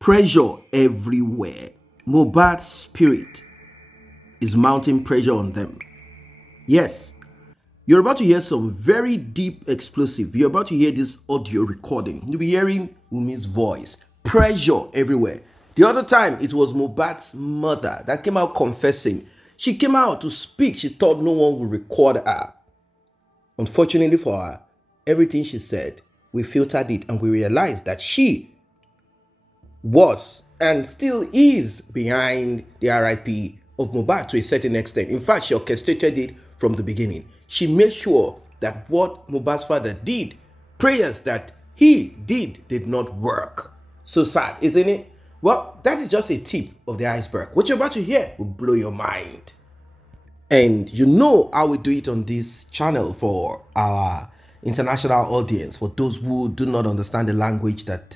Pressure everywhere. Mohbad's spirit is mounting pressure on them. Yes, you're about to hear some very deep explosive. You're about to hear this audio recording. You'll be hearing Wunmi's voice. Pressure everywhere. The other time, it was Mohbad's mother that came out confessing. She came out to speak. She thought no one would record her. Unfortunately for her, everything she said, we filtered it and we realized that she was and still is behind the RIP of Mohbad to a certain extent. In fact, she orchestrated it from the beginning. She made sure that what Mohbad's father did, prayers that he did not work. So sad, isn't it? Well, that is just a tip of the iceberg. What you're about to hear will blow your mind. And you know how we do it on this channel for our international audience, for those who do not understand the language that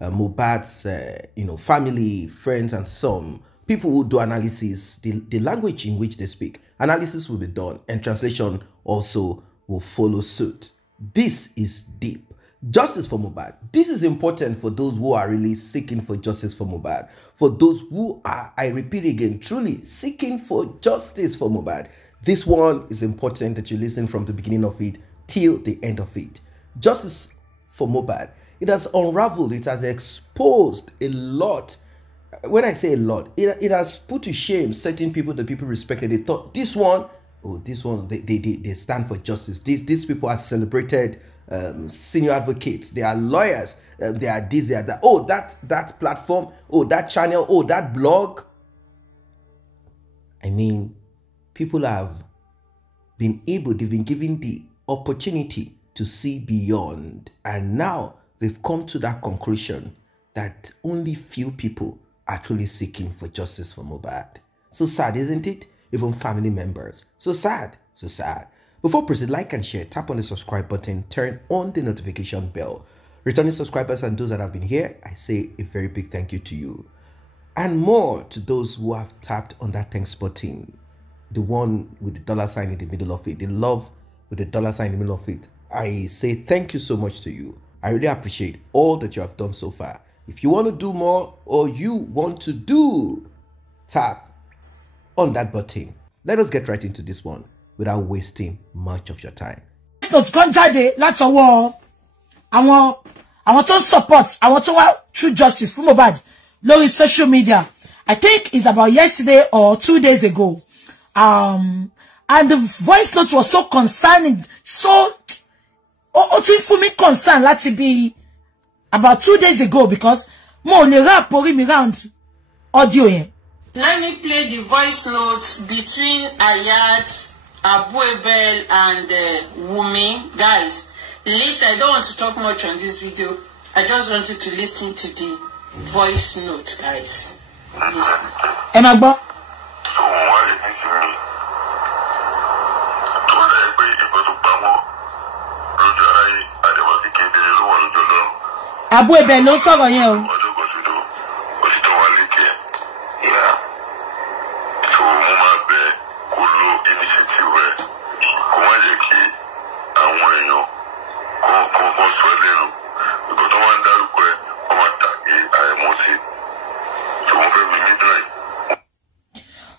Mohbad's family, friends, and some people who do analysis, the language in which they speak, analysis will be done and translation also will follow suit. This is deep. Justice for Mohbad. This is important for those who are really seeking for justice for Mohbad. For those who are, I repeat again, truly seeking for justice for Mohbad. This one is important that you listen from the beginning of it till the end of it. Justice for Mohbad. It has unraveled, it has exposed a lot. When I say a lot, it has put to shame certain people that people respected. They thought this one, they stand for justice. These people are celebrated senior advocates. They are lawyers. They are this, they are that. Oh, that platform. Oh, that channel. Oh, that blog. I mean, people have been able, they've been given the opportunity to see beyond. And now they've come to that conclusion that only few people are truly seeking for justice for Mohbad. So sad, isn't it? Even family members. So sad, so sad. Before proceed, like and share, tap on the subscribe button, turn on the notification bell. Returning subscribers and those that have been here, I say a very big thank you to you. And more to those who have tapped on that thanks button, the one with the dollar sign in the middle of it, the love with the dollar sign in the middle of it. I say thank you so much to you. I really appreciate all that you have done so far. If you want to do more or you want to do, tap on that button. Let us get right into this one without wasting much of your time. Not jáde láti ọwọ́ àwọn tó support àwọn tó wá true justice for Mohbad lórí social media. I think it's about yesterday or 2 days ago. And the voice note was so concerning, so for me concern láti be about 2 days ago because mo lè rap orí mi round audio yẹn. Let me play the voice notes between Ayat, Abuebel, and Wunmi. Guys, listen, I don't want to talk much on this video. I just wanted to listen to the voice note, guys. Listen. Emma Bo. Abuebel ló sọ̀rọ̀ yẹn o.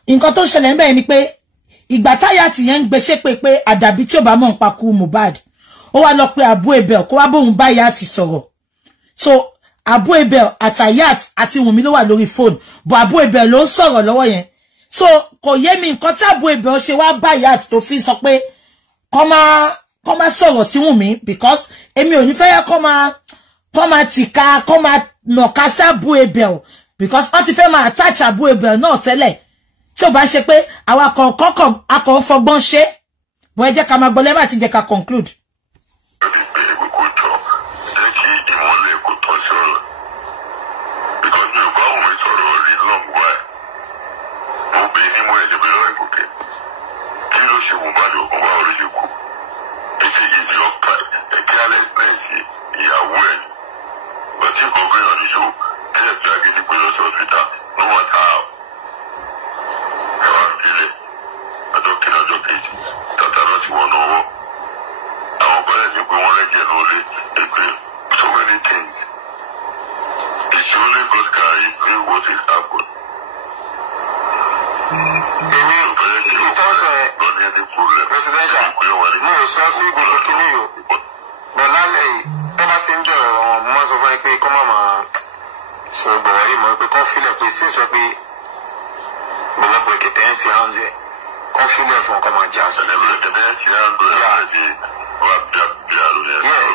Nǹkan tó ṣẹlẹ̀ ńbẹ̀ ni pé ìgbà táyà tí yẹn ń gbéṣẹ́ pé àdàbí tí ó bá mọ̀ ń pa kú Mohbad ó wá lọ pé Abuebel kó wá bóun bá Ayat sọ̀rọ̀. So Abuebel àti Ayat àti Wunmi ló wà lórí phone but Abuebel ló ń sọ̀rọ̀ lọ́wọ́ yẹn. So kò yé mi nǹkan tí Abuebel ṣe wá bá Ayat tó fi sọ pé kó má sọ̀rọ̀ sí Wunmi because èmi ò ní fẹ́ yẹ kó má tìka kó má nàka sí Abuebel because wọ́n ti fẹ́ máa attach Abuebel náà tẹ́lẹ̀. Tí ó bá ṣe pé àwa kọ̀ọ̀kan akọ̀ fọgbọ́n ṣe bọ́ ẹ jẹ́ ká máa gbọ́ lẹ́bàá tí jẹ́ ká conclude. presidential mo sọ sí gbogbo kìíní yìí bọ̀ lálẹ́ yìí tó bá ti ń bẹ̀rẹ̀ ọ̀rọ̀ mo máa sọ fún ẹ pé kọ́ máa sọ gbọ̀wọ́ yìí mọ̀ pé kọ́ fílẹ̀ pé sí sọ pé gbogbo ìkẹtẹ̀ ń ti hàn jẹ́ kọ́ fílẹ̀ fún ọkọ̀ máa jẹ́ àṣẹ.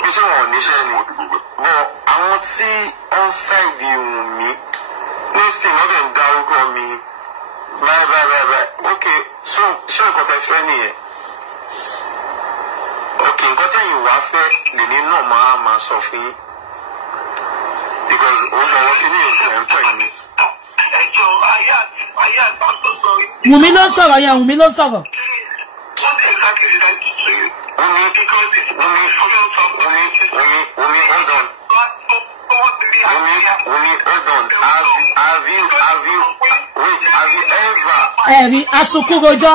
bí sọ wọn níṣẹ́ ni bọ̀ àwọn tí ó ń ṣáìdì Wunmi ní sìn wọ́n dẹ̀ ń dárúkọ mi báyìí ok so ṣé nǹkan tẹ fẹ́ nìyẹn ok nǹkan tẹ̀yìn wá fẹ́ lèmi náà máa sọ fún yín because òun lọ́wọ́ kí ní ìfẹ́ ń pẹ̀ mí. ẹjọ́ ayé àgbà tó sọ. Wunmi ló ń sọ̀rọ̀ yẹn Wunmi ló ń sọ̀rọ̀. What exactly did I do to you? Wunmi, because Wunmi, hold on. Wunmi, hold on. Have you ever? Ẹ̀rí asukurojọ́.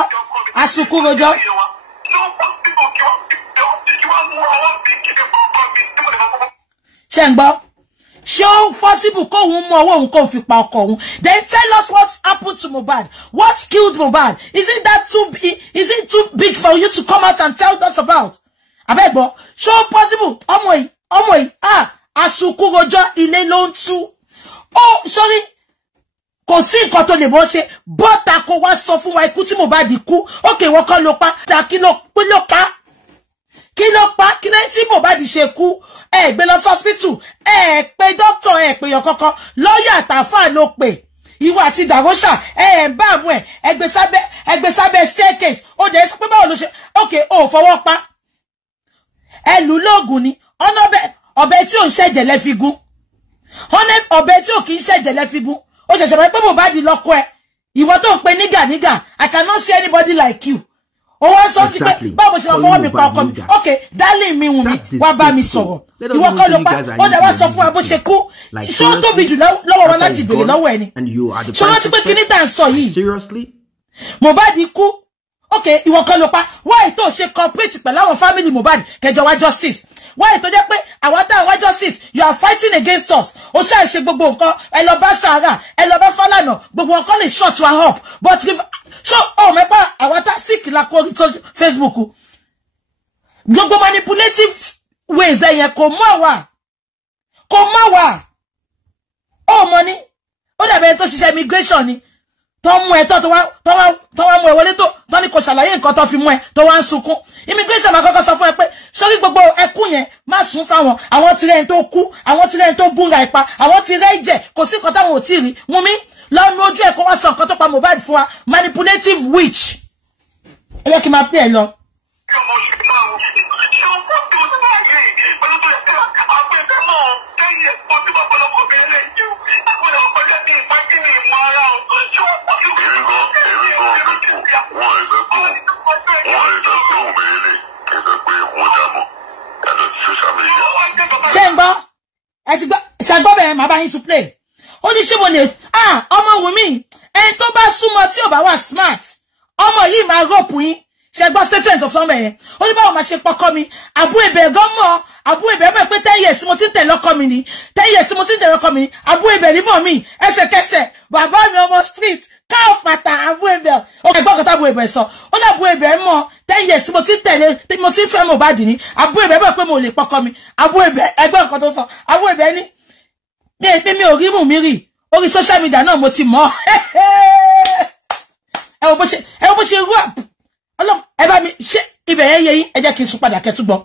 Ṣé ń gbọ́? Ṣé ó possible kó òun mú ọwọ́ òun kó fi pa ọkọ òun? Then tell us what happened to Mohbad. What killed Mohbad? Is it too big for you to come out and tell us about? Abẹ́gbọ́, ṣé ó possible? Ọmọ yìí, asukurojọ́ ilé ló ń tú. Oh, sorry. Kò sí nǹkan tó lè bọ́ ṣe, bọ́ta kó wá sọ fún wa ikú tí Mohbad kú. Okay, wọ́n kọ́ ló pa, kí ló pa? Kí ló tí Mohbad ṣe kú? Gbé lọ hospital, pé doctor, pé yan kankan, lawyer tàfà ló pè. Ìwọ àti Dàgóṣà, bá mú ẹgbẹ́ sábẹ́ staircase. Ó dẹ̀ sọ pé báwo ló ṣe? Okay, ó fọwọ́ pa. Ẹlù lóògùn ni, ọ̀bẹ tí ò ń ṣẹ̀jẹ̀ lẹ fi gún. Ọ̀bẹ tí ò kì í ṣẹ̀jẹ̀ lẹ fi gún. Ó ṣẹ̀ṣẹ̀ mọ̀ pé Mohbad lọ́kọ ẹ̀. Ìwọ tó ń pe nígà. I cannot see anybody like you. Ó wá sọ sí pé báwo ṣe fọwọ́ mi pa ọkọ mi. Okay, darling mi Wunmi, wá bá mi sọ̀rọ̀. Ìwọ kọ́ ló pa, ó dẹ̀ wá sọ fún wa bó ṣe kú. Ṣé ó tóbi jù lọ́wọ́ wọn láti béèrè lọ́wọ́ ẹni? Ṣé wọ́n ti pé kíní tá à ń sọ yìí? Mohbad kú. Okay, ìwọ kọ́ ló pa. Why tó ṣe cooperate pẹ̀lú àwọn family Mohbad kẹjọ wá justice? Why tó jẹ́ pé àwọn tá wá justice, you are fighting against us. Ó ṣáà ṣe gbogbo nǹkan, ẹ lọ bá Sahara, ẹ lọ bá Falana, gbogbo nǹkan lè shut wa up. But so mẹ́pà àwọn tá sick la kó Facebook. Gbogbo manipulative ways ẹ̀yẹn kò mọ̀ wá. Ó mọ̀ ní, ó dàbẹ̀ tó ṣiṣẹ́ immigration ni. Tó mú ẹ tó wá mú ẹ wọlé tó ní kò ṣàlàyé nǹkan tó fi mú ẹ tó wá ń sunkún. Immigration máa kọ́kọ́ sọ fún ẹ pé sórí gbogbo ẹkún yẹn má sún fáwọn àwọn tirẹ̀ tó kú, àwọn tirẹ̀ tó gúnra ipa, àwọn tirẹ̀ ìjẹ, kò sí nǹkan táwọn ò tí rí. Wunmi lọ́nu ojú ẹ̀ kó wá sọ nǹkan tó pa Mohbad fún wa, manipulative witch. Ẹ yẹ kí n máa pè ẹ lọ. Ṣé ń gbọ́? Ẹ ti gbọ́ ṣàgbọ́ bẹ́ẹ̀ máa bá yín tún play. Ó ní ṣé mo lè ọmọ Wunmi ẹni tó bá súnmọ́ tí ò bá wà smart ọmọ yìí máa rọ́ọ̀pù yín. Ṣé gbọ́ statement of somebody yẹn? Ó ní báwo máa ṣe pọkọ mi? Àbú ẹ̀bẹ̀ gan mọ̀, àbú ẹ̀bẹ̀ mọ̀ pé 10 years mo ti ń tẹ̀lé ọkọ mi ni. 10 years mo ti ń tẹ̀lé ọkọ mi ni. Àbú ẹ̀bẹ̀ ní mọ̀ mi ẹsẹ̀kẹsẹ̀ bàbá mi ọmọ street káà fàtà àbú ẹ̀bẹ̀. Ó gbọ́ kọ́tà àbú ẹ̀bẹ̀ sọ. Ó ní àbú ẹ̀bẹ̀ mọ̀ 10 years mo ti ń tẹ̀lé mo ti ń fẹ́ Mohbad ni. Àbú ẹ̀bẹ̀ mọ̀ pé mo lè pọkọ mi. Àbú ẹ̀bẹ̀ ẹgbẹ́ nǹkan tó sọ. Àbú ẹ̀bẹ̀ ní mi ò rí Wunmi rí. Orí social media náà mo ti mọ̀. Ẹ wo bó ṣe rú àpò. Ọlọ́run ẹ bá mi ṣe ibẹ̀ yẹn yẹ yín ẹ jẹ́ kí n sún padà kẹ́túgbọ́.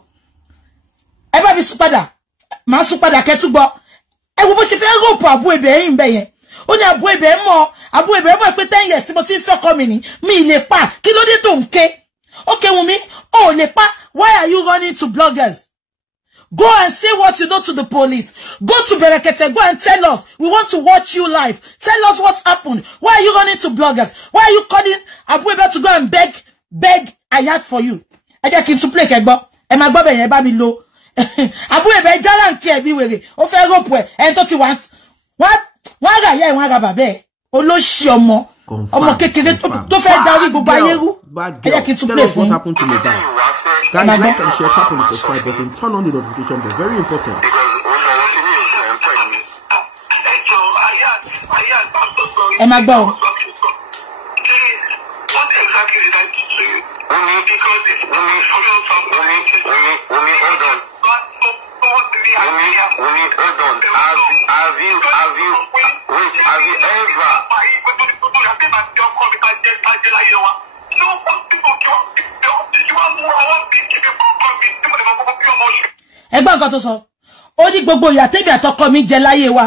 Ẹ bá mi sún padà. Màá sún padà kẹ́túgbọ́. Ẹ wo bó ṣe fẹ́ rọ́ọ̀pù àbú ẹ̀bẹ̀ yín bẹ̀ yẹn. Ó ní àbú ẹ̀bẹ̀ mọ̀ pé 10 years tí mo ti ń fẹ́ kọ́ mi ni. Mi lè pa. Kí ló dé tó ń ké? Okay Wunmi, ó lè pa. Why are you running to bloggers? Go and say what you know to the police. Go to Berekete. Go and tell us. We want to watch you live. Tell us what's happened. Why are you running to bloggers? Why are you calling Abu Ebe to go and beg Ayat for you? Ẹ jẹ́ kí n tún play kẹ́gbọ́. Ẹ máa gbọ́ bẹ̀ yẹn bá mi lo. Abu Ebe jala nki ẹ bí wèrè. Ó fẹ́ rope ẹ. Ẹni tó ti wá ra ya ẹ wọ́n ra bàbá ẹ. Olóṣì ọmọ kékeré tó fẹ́ darí gbogbo ayé rú. Ẹ jẹ́ kí n tún play fún. Guys, like and share, tap on the subscribe button, turn on the notification bell, very important. Ẹ máa gbọ́. exactly did I do to you? Wunmi, because it's Wunmi, hold on. Wunmi, hold on. Have you ever? Ẹgbọ́n nǹkan tó sọ ó ní gbogbo ìyà tẹ́bi àtọkọ mi jẹ láyé wa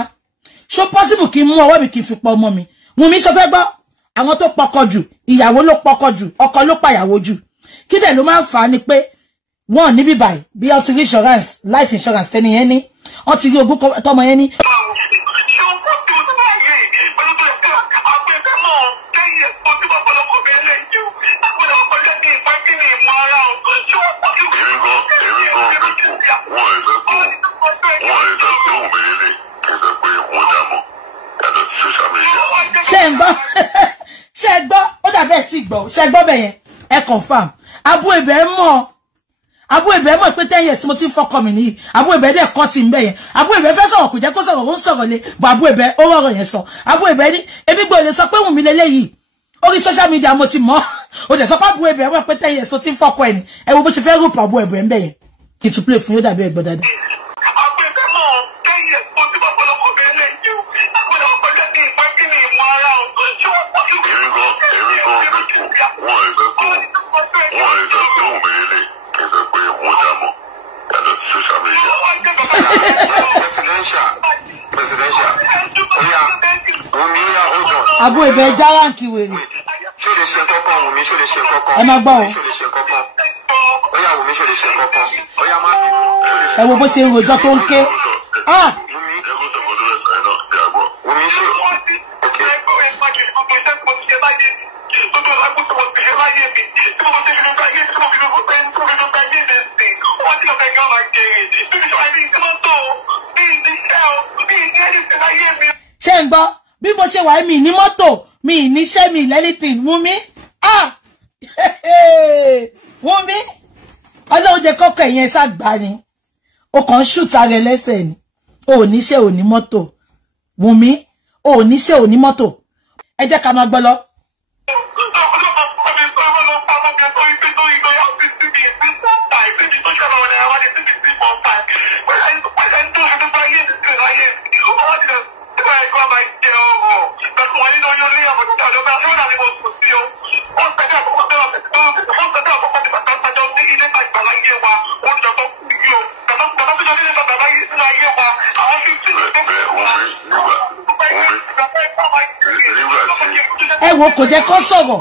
ṣó possible kí n mú ọwọ́ mi kí n fi pọ̀ ọmọ mi Wunmi sọ fẹ́ gbọ́ àwọn tó pọkọ jù ìyàwó ló pọkọ jù ọkọ ló pàyàwó jù kí dẹ̀ ló máa ń fà á ni pé wọ́n níbí báyìí bí ó ti rí insurance life insurance tẹ́ni yẹn ní ó ti rí ogún tọmọ yẹn ní. ṣe gbọ́ ó dàbẹ́ tí gbọ́ ṣe gbọ́ bẹ̀yẹn ẹ confirm Abu Ebe mọ̀ pé 10 years mo ti ń fọkọ mi nìyí Abu Ebe dẹ̀ kọ́ ti ń bẹ̀yẹn Abu Ebe fẹ́ sọ̀rọ̀ kò jẹ́ kó sọ̀rọ̀ ó ń sọ̀rọ̀ lé bọ̀ Abu Ebe ó rọrọ̀ yẹn sọ Abu Ebe ní ebi gbọ́ lè sọ pé Wunmi lélẹ́yìí orí social media mo ti mọ̀ ó dẹ̀ sọ pé Abu Ebe mọ̀ pé 10 years tó ti ń fọkọ ẹ̀ ni ẹ wo bó ṣe fẹ́ rúpọ̀ Abu Ebe ń bẹ̀yẹn kì í tún play fún yóò dàbí ẹgbẹ́ dáadáa. Presidential. Abu Ebe járáǹkì wèrè. Ṣé lè ṣe kọ́kọ́ Wunmi ṣé lè ṣe kọ́kọ́. Ẹ máa gbọ́ o. Ṣé lè ṣe kọ́kọ́. Oya Wunmi ṣé lè ṣe kọ́kọ́. Oya má bínú. Ẹ wo bó ṣe ń rojọ́ tó ń ké. Wunmi ṣé. Okay. Ṣé ń gbọ́ bí mo ṣe wà mí ní mọ́tò mi níṣẹ́ mi lẹ́nìtìn Wunmi Wunmi Ọlọ́run jẹ́ kọ́kọ́ ẹ̀yẹn ṣàgbà ni o kàn ń ṣùtà rẹ lẹ́sẹ̀ ni o ò níṣẹ́ ò ní mọ́tò Wunmi o ò níṣẹ́ ò ní mọ́tò ẹ jẹ́ ká máa gbọ́ lọ. Ẹ wo kò jẹ́ kó sọ̀rọ̀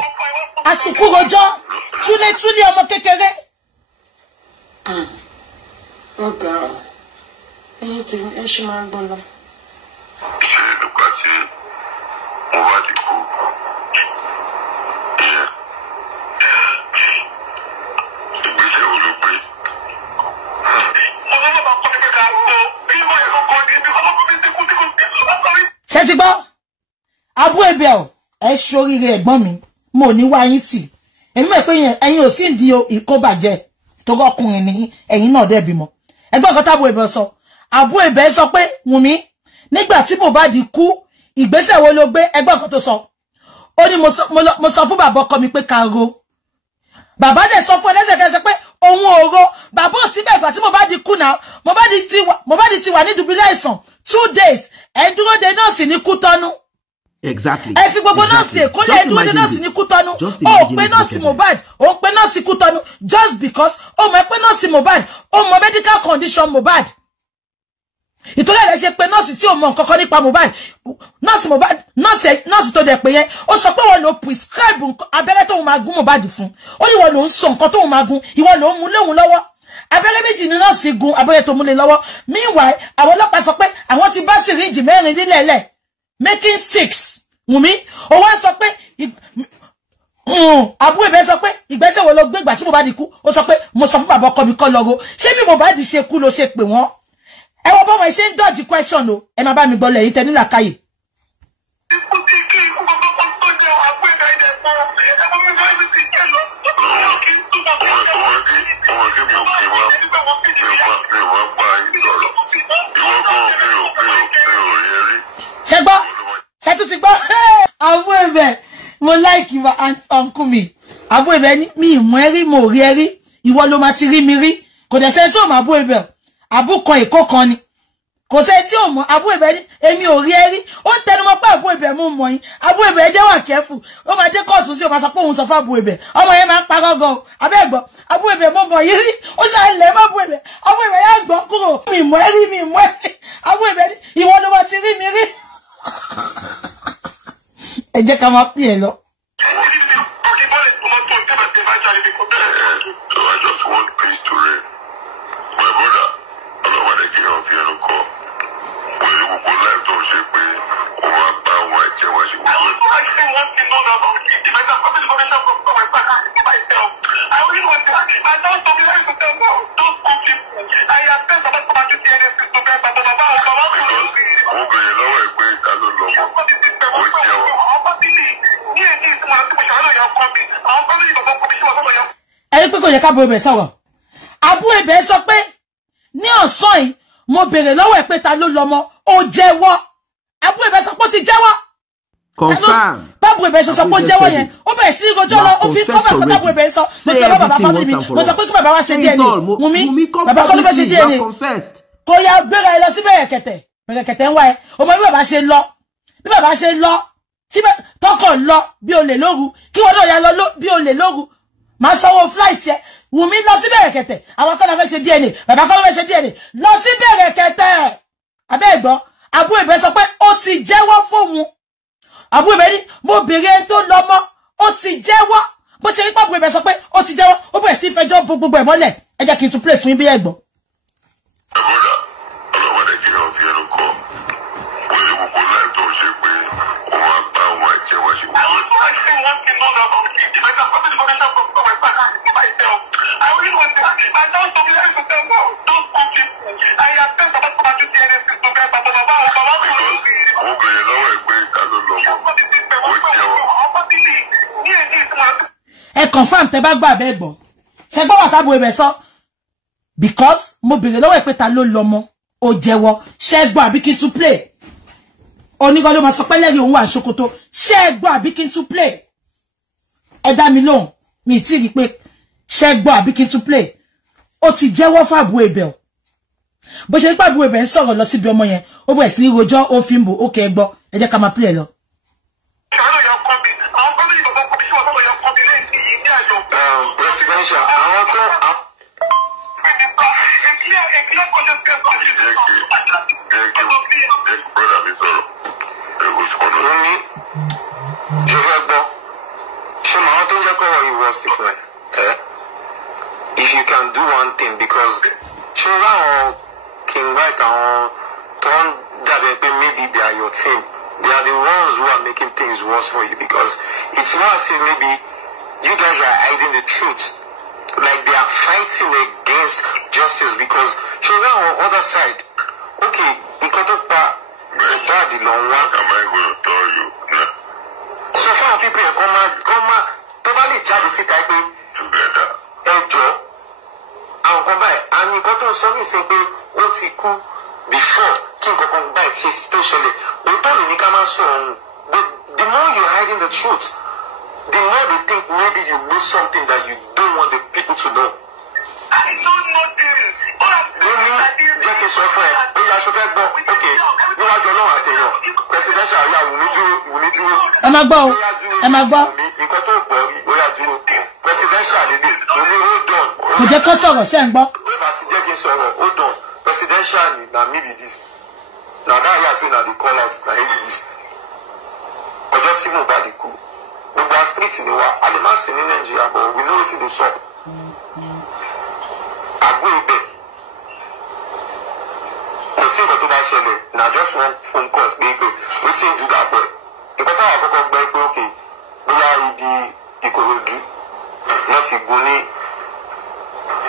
àsìkò rojọ́ túlé ọmọ kékeré. Ọ̀gá ẹ̀yin tí ẹ ṣe máa ń gbọ́ lọ. Ìṣẹ̀lẹ̀ nípa tí Mohbad kú ìgbésẹ̀ wo ló gbé. Ṣé ti gbọ́ Abu Ebe ẹ ṣoríire ẹ̀gbọ́n mi mo ní wá yín tì èmi mọ̀ pé ẹ̀yin ò sí ń di ìkóbàjẹ́ tó rọ́kùnrin ní ẹ̀yin náà dẹ̀ bímọ ẹgbọ́n kan Abu Ebe sọ Abu Ebe sọ pé Wunmi nígbà tí Mohbad kú ìgbésẹ̀ wo ló gbé ẹgbọ́n kan tó sọ ó ní mo sọ fún bàbá ọkọ mi pé ká ro bàbá dẹ̀ sọ fún ẹlẹ́sẹ̀kẹsẹ̀ pé òun ò ro bàbá ò síbẹ̀ ìgbà tí Mohbad kú náà Mohbad ti wà ní dùbúlẹ̀ àìsàn 2 days ẹ̀ dúró de nọ́ọ̀sì ní Kútọ́nù. Exactly. Ẹ fi gbogbo nọ́ọ̀sì Èkó lè dúró de nọ́ọ̀sì ní Kútọ́nù ó pé nọ́ọ̀sì Mohbad ó pé nọ́ọ̀sì Kútọ́nù just because ó mọ̀ pé nọ́ọ̀sì Mohbad ó mọ̀ medical condition Mohbad ìtorí ẹ̀ ṣe pé nọ́ọ̀sì tí ó mọ̀ nǹkan kan nípa Mohbad nọ́ọ̀sì tó dẹ̀ pé yẹn ó sọ pé wọ́n ló prescribe abẹ́rẹ́ tóun máa gún Mohbad fún ó ní wọ́n ló ń sọ nǹkan tóun máa gún ìwọ ló ń mú léwu lọ́wọ́ abẹ́rẹ́ méjì ni nọ́ọ̀sì gún abẹ́rẹ́ tó mú lé lọ́wọ́ meanwhile àwọn ọlọ́pàá sọ pé àwọn ti bá síríǹjì 4 nílẹ̀ẹ́lẹ̀ making 6 Wunmi ó wá sọ pé Abu Ebe sọ pé ìgbésẹ̀ wo ló gbé ìgbà tí Mohbad kú ó sọ pé mo sọ fún bàbá ọkọ mi kó lọ ro ṣé bí Mohbad ṣe kú ló ṣe pè wọ́n ẹ wo bọ́mọ ṣe ń dodge question o ẹ máa bá mi gbọ́ lẹ́yìn tẹ́ nílà káyè. ṣe gbọ́ ṣe tún ti gbọ́ Abu Ebe mo like you and uncle mi. Abu Ebe mi mo eri mo rí eri. Ìwọ ló ma ti rí mi rí. Kò dẹ̀ ṣe tí o ma Abu Ebe. Abu kan Èkó kan ni. Kò ṣe tí o mọ̀ Abu Ebe ni èmi ò rí eri. Ó tẹnu mọ́ pé Abu Ebe mú mọ̀ yín. Abu Ebe jẹ́ wà careful. Ó ma dé court sí o ma sọ pé òun sọ fún Abu Ebe. Ọmọ yẹn máa ń parọ́ gan. Abẹ́ gbọ́. Abu Ebe mọ̀ mọ̀ yín rí. Ó ṣe lè mọ́ Abu Ebe. Abu Ebe yá gbọ́ kúrò. Mi mọ̀ eri. Abu Ebe ni ìwọ ló ma ti rí mi rí. Ẹ jẹ́ ká máa pè é lọ. So I just want peace to reign. My brother, I don't want to get off here no call. When you go live, don't shake me. Over town, white chair, what you want. I still want to know about it. If I got public information from my back, myself. I only want to, I don't to be like to tell now. Those people, I have been about to do this to get back to the bar. Okay, you know what I mean? I don't know. Ẹ̀yin pé kò yẹ ká Abu Ebe sọ̀rọ̀. Abu Ebe sọ pé ní ọ̀sán yìí mo béèrè lọ́wọ́ ẹ̀ pé ta ló lọ́mọ ó jẹ́wọ́. Abu Ebe sọ pé ó ti jẹ́wọ́. Confirm. Abu Ebe sọ pé ó jẹ́wọ́ yẹn. Ó bẹ̀rẹ̀ sí rojọ́ lọ ó fi kọ́bà kọ́tà Abu Ebe sọ. Mo sọ bàbá family mi. Mo sọ pé kí bàbá wa ṣe DNA. Wunmi bàbá kọ́ ló fẹ́ ṣe DNA. Kò yá gbéra ẹ lọ sí bẹ̀rẹ̀kẹ̀tẹ̀ ń wá ẹ. Ọmọ bí bàbá ṣe lọ. Bí bàbá ṣe lọ. Tí tọkọ̀ lọ bí olè lóru. Kí wọ́n náà yá lọ bí olè lóru. Ma sanwó flight yẹ Wunmi lọ sí bẹ̀rẹ̀kẹ̀tẹ̀ àwọn kan fẹ́ ṣe DNA bàbá kan fẹ́ ṣe DNA lọ sí bẹ̀rẹ̀kẹ̀tẹ̀ abẹ́ ìgbọ́ Abu Ebe sọ pé ó ti jẹ́wọ́ fóun Abu Ebe ní mo béèrè tó lọ́mọ ó ti jẹ́wọ́ bó ṣe rí pé Abu Ebe sọ pé ó ti jẹ́wọ́ ó bẹ̀rẹ̀ sí fẹjọ́ gbogbo ẹ̀ mọ́lẹ̀ ẹ jẹ́ kí n tún play fún yín bí ẹ̀gbọ́n. Ẹ confirm tẹ́ bá gbà bẹ́ẹ̀ gbọ́. Ṣé gbọ́ what Abu Ebe sọ? Because mo béèrè lọ́wọ́ ẹ̀ pé ta ló lọ́mọ ó jẹ́wọ́. Ṣé gbọ́ àbí kí n tún play? Onígan ló máa sọ pé lẹ́rìí òun wà ṣòkòtò. Ṣé gbọ́ àbí kí n tún play? Ẹ dá mi lóhùn. Mi ti rí pé ṣé gbọ́ àbí kí n tún play? Ó ti jẹ́wọ́ fún Abu Ebe o. Bó ṣe pé Abu Ebe ń sọ̀rọ̀ lọ síbi ọmọ yẹn. Ó bẹ̀rẹ̀ sí rojọ́ ó fi ń bò ókè gbọ́. Ẹ jẹ́ ká máa play lọ. If you can do one thing, because children can write turn that maybe they are your team. They are the ones who are making things worse for you, because it's not as if maybe you guys are hiding the truth. Like they are fighting against justice, because children on the other side, okay, you got to bad the long one. Am I going to tell you? So far people come totally judge the type together. And come by and you got to something say what he could before King come by especially. But the more you're hiding the truth, the more they think maybe you know something that you don't want the people to know. I don't know this. Jackie software. Okay. You are the one at the presidential. We need you. Am I go? Presidential. Hold on. Hold on. Presidential. Now maybe this. Now that you are saying that they call out. Now maybe this. But just see nobody cool. We are streets in the world. I'm not saying in Nigeria, but we know what it is up. Abu Ebe. I see what that shele. Now just one phone call. We think do that, but if I have a back, okay, we are the Ikorodu, not Iguni,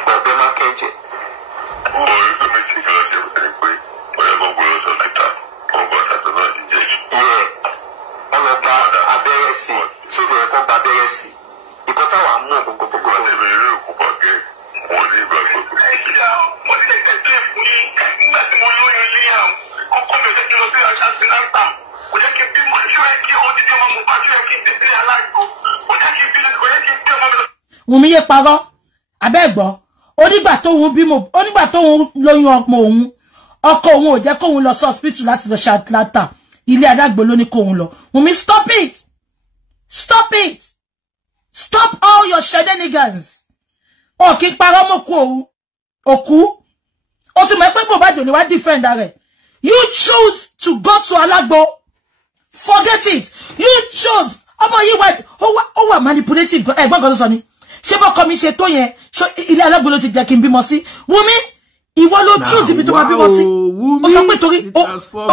but the market. Oh, you can make it like everything. Whatever we also like that. Oh, but that's another injection. Yeah. All of that, Aberesi. So they are called Aberesi. You got our move. Wunmi ye parọ́ abegbo onígbà tó hun bímọ onígbà tó hun lóyún ọmọ òun ọkọ òun ò jẹ́ kó hun lọ hospital láti lọ ṣe Atlanta ilé adágbo ló ní kó hun lọ. Wunmi, stop it. Stop it. Stop all your shenanigans. O kì í parọ́ mọ́ ku òun òkú o ti mọ̀ pé Mohbad ò ní wá defend rẹ̀. You choose to go to Alagbo. Forget it. You chose. Ọmọ yìí wà manipulative. Ẹ̀gbọ́n kan tó sọ ni. Ṣé bọ́ kọ́ mi ṣe tó yẹn? Ṣé ilé Alagbo ló ti jẹ́ kí n bímọ sí? Wunmi, ìwọ ló choose ibi tó máa bímọ sí. Ó sọ pé torí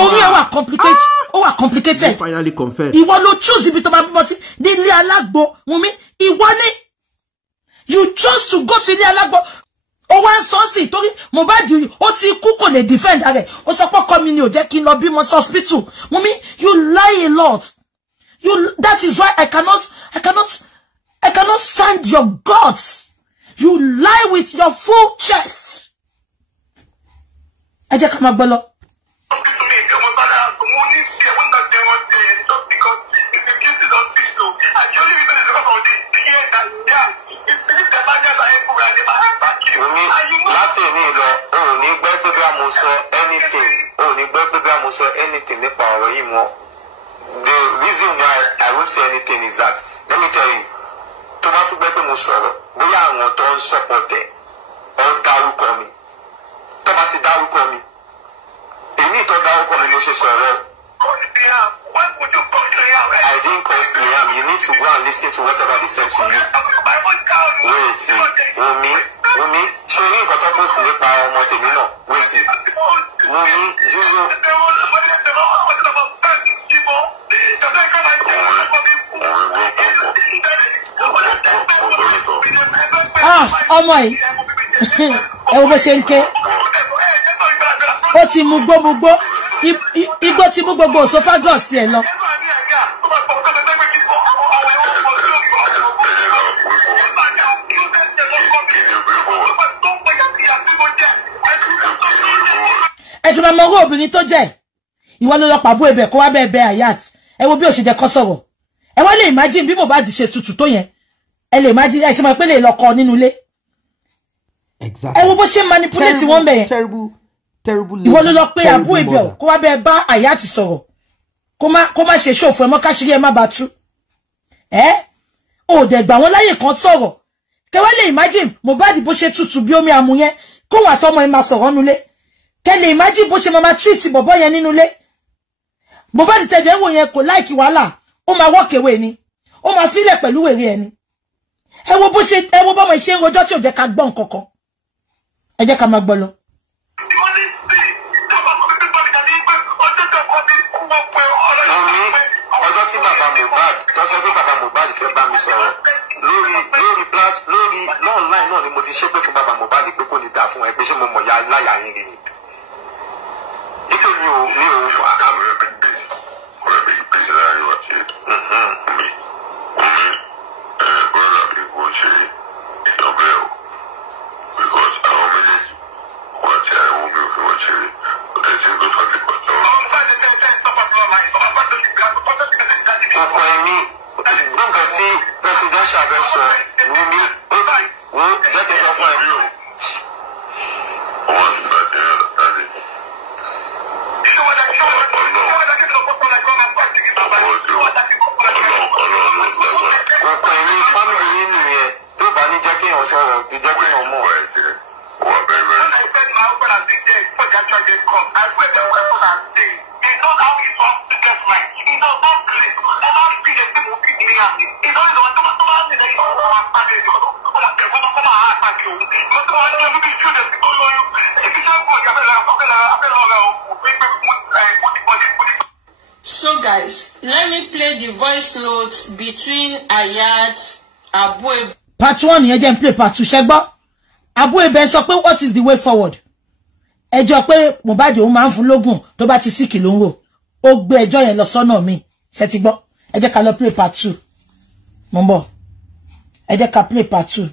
orí ẹ̀ wà complicated. Ó wà complicated. Finally confess. Ìwọ ló choose ibi tó máa bímọ sí. Ní ilé Alagbo. Wunmi, ìwọ ni. You chose to go to ilé Alagbo. Ó wá ń sọ sí torí Mohbad ó ti kú kò lè defend rẹ̀. Ó sọ pé ọkọ mi ni ò jẹ́ kí n lọ bímọ sí hospital. Wunmi, you lie a lot. That is why I cannot stand your guts. You lie with your full chest. Ẹ jẹ́ ká máa gbọ́ lọ. Anything nípa ọ̀rọ̀ yìí mọ́. The reason why I won't say anything is that, let me tell you, tó bá tún gbẹ́ pé mo sọ̀rọ̀ bóyá àwọn tó ń sọ̀pọ̀tẹ̀ ọ̀ dárúkọ mi tó bá ti dárúkọ mi èmi tó dárúkọ mi ló ṣe sọ̀rọ̀. I didn't cause Liam. You need to go and listen to whatever they sent to you. Wait, Wunmi, ṣé orí nǹkan tó kó sí nípa ọmọ tèmi náà? Wait, Wunmi, you ọmọ yìí ẹ wo bó ṣe ń ké ó ti mú gbó igbó ti mú gbogbo esophagus ẹ lọ. ẹ ti máa mọ owó obìnrin tó jẹ́ ìwọ ló lọ pàbó ẹbẹ kó wá bẹ́ẹ̀ Hayat ẹ wo bí ó ṣe jẹ́ kó sọ̀rọ̀ ẹ wá lè imagine bí Mohbad ṣe tutù tó yẹn ẹ lè imagine ẹ ti mọ̀ pé lè lọ kọ nínú ilé. Exactly. ẹ wo bó ṣe manipulate wọn bẹ yẹn terrible ìwọ ló lọ pé àbú ẹbẹ kó wá bẹ́ẹ̀ bá Hayat sọ̀rọ̀ kó má ṣe ṣòfò ẹ mọ́ káṣírí ẹ má bá tú ó dẹ̀ gbà wọ́n láyè kan sọ̀rọ̀ kẹ wá lè imagine Mohbad bó ṣe tutù bí omi àmú yẹn kó wà tọmọ ẹ máa sọ̀rọ̀ nínú ilé kẹ lè imagine bó ṣe máa treat bọ̀bọ́ yẹn nínú ilé. Mohbad tẹ̀jẹ̀ wò yẹn kò láìkì wàhálà ó máa walk away ni ó máa fílẹ̀ pẹ̀lú wèrè ẹni. ẹ wo bọ́mọ ìṣe ń rojọ́ tí ò jẹ́ ká gbọ́ nǹkan kan ẹ jẹ́ ká máa gbọ́ lọ. ọjọ́ tí bàbá Mohbad tó sọ pé bàbá Mohbad fẹ́ bá mi sọ̀rọ̀ lórí online náà ni mo ti ṣépè fún bàbá Mohbad pé kò ní dà fún ẹ pé ṣé mo mọ̀ ya láyà yín rí ni. nítorí mi ò ọkọ ẹ̀mí nǹkan tí presidential bẹ sọ Wunmi wọ́n jẹ́kẹ́ sọ fún ẹ̀mí o. ọkọ ẹ̀mí family yín nìyẹn tó bá ní jẹ́ kí èèyàn sọ̀rọ̀ kí jẹ́ kí èèyàn mọ̀. So guys, let me play the voice notes between Hayat, Abu Ebel. Part 1 yẹn jẹ́ n play part 2 ṣẹ́gbọ́. Abu Ebel sọ pé what is the way forward? Ẹjọ́ pé Mohbad òun máa ń fún lógún tó bá ti sick ló ń rò. Ó gbé ẹjọ́ yẹn lọ sọ́nà mi. Ṣé ti gbọ́? Ẹ jẹ́ ká lọ play part 2. Mo ń bọ̀. Ẹ jẹ́ ká play part 2.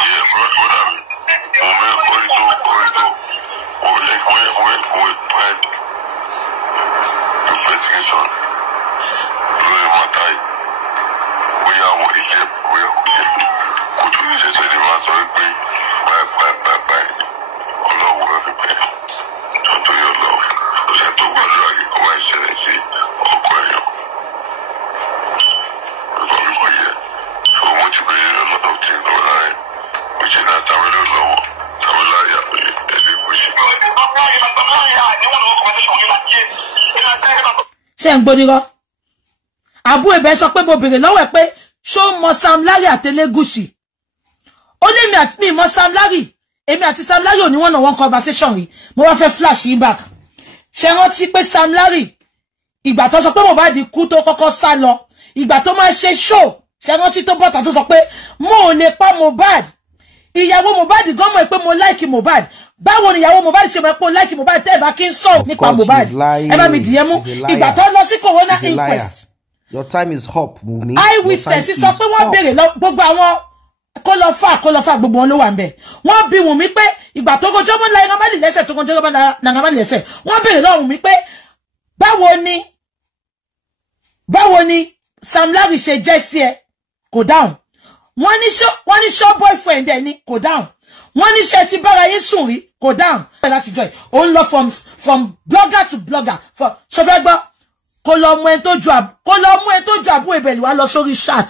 Yeah. ṣé ń gbónírọ́ Abu Ebe sọ pé mo bèrè lọ́wọ́ ẹ̀ pé ṣó mọ Sam Larry àtẹlẹ́gùsì ó lé mi àti mi mọ Sam Larry èmi àti Sam Larry ò ní one-on-one conversation rí mo wá fẹ́ flash yín back ṣé rántí pé Sam Larry ìgbà tó sọ pé Mohbad kú tó kọ́kọ́ sá lọ ìgbà tó máa ṣe show ṣé rántí tó bọ́ta tó sọ pé mo ò lè pa Mohbad ìyàwó Mohbad gan mọ̀ pé mo like Mohbad báwo ni ìyàwó Mohbad ṣe mọ̀ pé mo like Mohbad tẹ́ ẹ bá kí n sọ nípa Mohbad ẹ bá mi dìyẹn mú ìgbà tó lọ sí corona inquest. Your time is up, Wunmi. Eyewitness sọ pé wọ́n béèrè gbogbo àwọn kó lọ fà gbogbo wọn ló wà ńbẹ̀ wọ́n bi Wunmi pé ìgbà tó gojo mo la Ramali lẹ́sẹ̀ tó gojo mo la Ramali lẹ́sẹ̀ wọ́n béèrè lọ Wunmi pé báwo ni Sam Larry ṣe jẹ́ sí ẹ kò dáhùn wọ́n ní show boyfriend ẹ ní kò dáhùn wọ́n ní ṣe ti bára yín sùn rí kò dáhùn láti joy ó ń lọ from blogger to blogger for so fẹ́ gbọ́ kó lọ mú ẹ tó ju Abu Ebe wá lọ sórí chat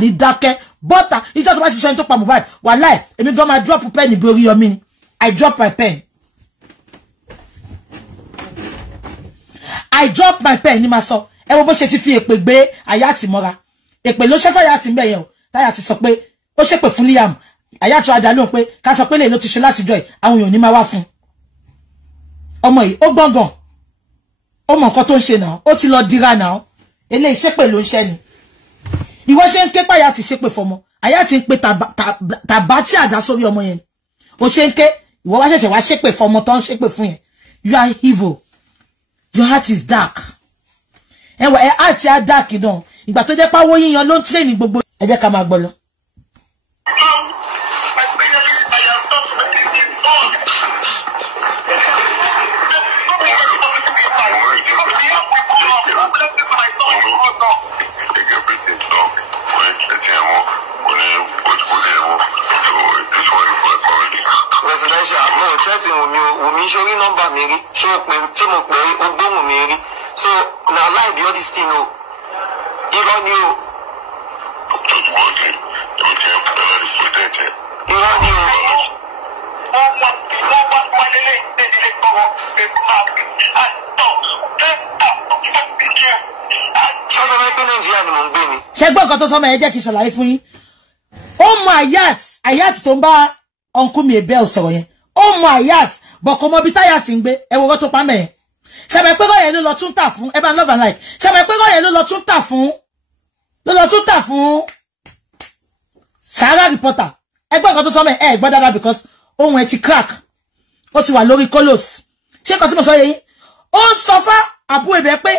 ní dákẹ́ bọ́tà ìjọ tó bá ti sọ ẹni tó pa Mohbad wàláì èmi gan máa drop pen ní borí yọmí ni I drop my pen ní máa sọ ẹ wo bó ṣe ti fi èpè gbé Hayati mọ́ra èpè ló ṣẹ́fà Hayati mbẹ̀ yẹn o Hayati sọ pé ó ṣépè fún Liam Hayati wá dá lóhùn pé ká sọ pé lè ló ti ṣe láti jọ ẹ̀ àwọn èèyàn ní máa wá fún ọmọ yìí ó gbọ̀ngàn ó mọ nǹkan tó ń ṣe náà ó ti lọ dira náà eléyìí ṣépè ló ń ṣẹ́ ni ìwọ ṣe ń ké pa Hayati ṣépè fọmọ Hayati ń pe tàbá tí àdá sórí ọmọ yẹn ó ṣe ń ké ìwọ wá ṣẹ̀ṣẹ̀ wá ṣépè fọmọ tó ń ṣépè fún yẹn you are evil your heart is dark ẹwà ẹ àti dark náà ìgbà tó jẹ́ pàwọ́ yíyan ló ń train gbogbo ẹ jẹ́ ká máa gbọ́ lọ. Presidential, no, threaten Wunmi showing number me, show tí mo pè ó gbóhùn mi rí. So now lie be all this thing o. Irọ́ ni o. Irọ́ ni o. Ṣọ́sọ́ fẹ́ pé Nàìjíríà ni mò ń gbé ni. Ṣé gbọ́ nǹkan tó sọ́mọ ẹ jẹ́ kí n ṣàlàyé fún yín. Ó mọ Hayati tó ń bá Uncle mi Abel sọ̀rọ̀ yẹn ó mọ Hayati bọ̀ kò mọ bí Hayati ń gbé ẹ wo tó pa mẹ́yẹn ṣàbẹ̀ pé rọ́yẹ̀ ló lọ tún tà fún ẹ bá love and like ṣàbẹ̀ pé rọ́yẹ̀ ló lọ tún tà fún Sahara reporter ẹgbẹ́ nǹkan tó sọ mẹ́ ẹ gbọ́ dáadáa because ohun ẹ ti crack ó ti wà lórí colos ṣé kan tí mo sọ yẹn ó ń sọ fún Abu Ebe pé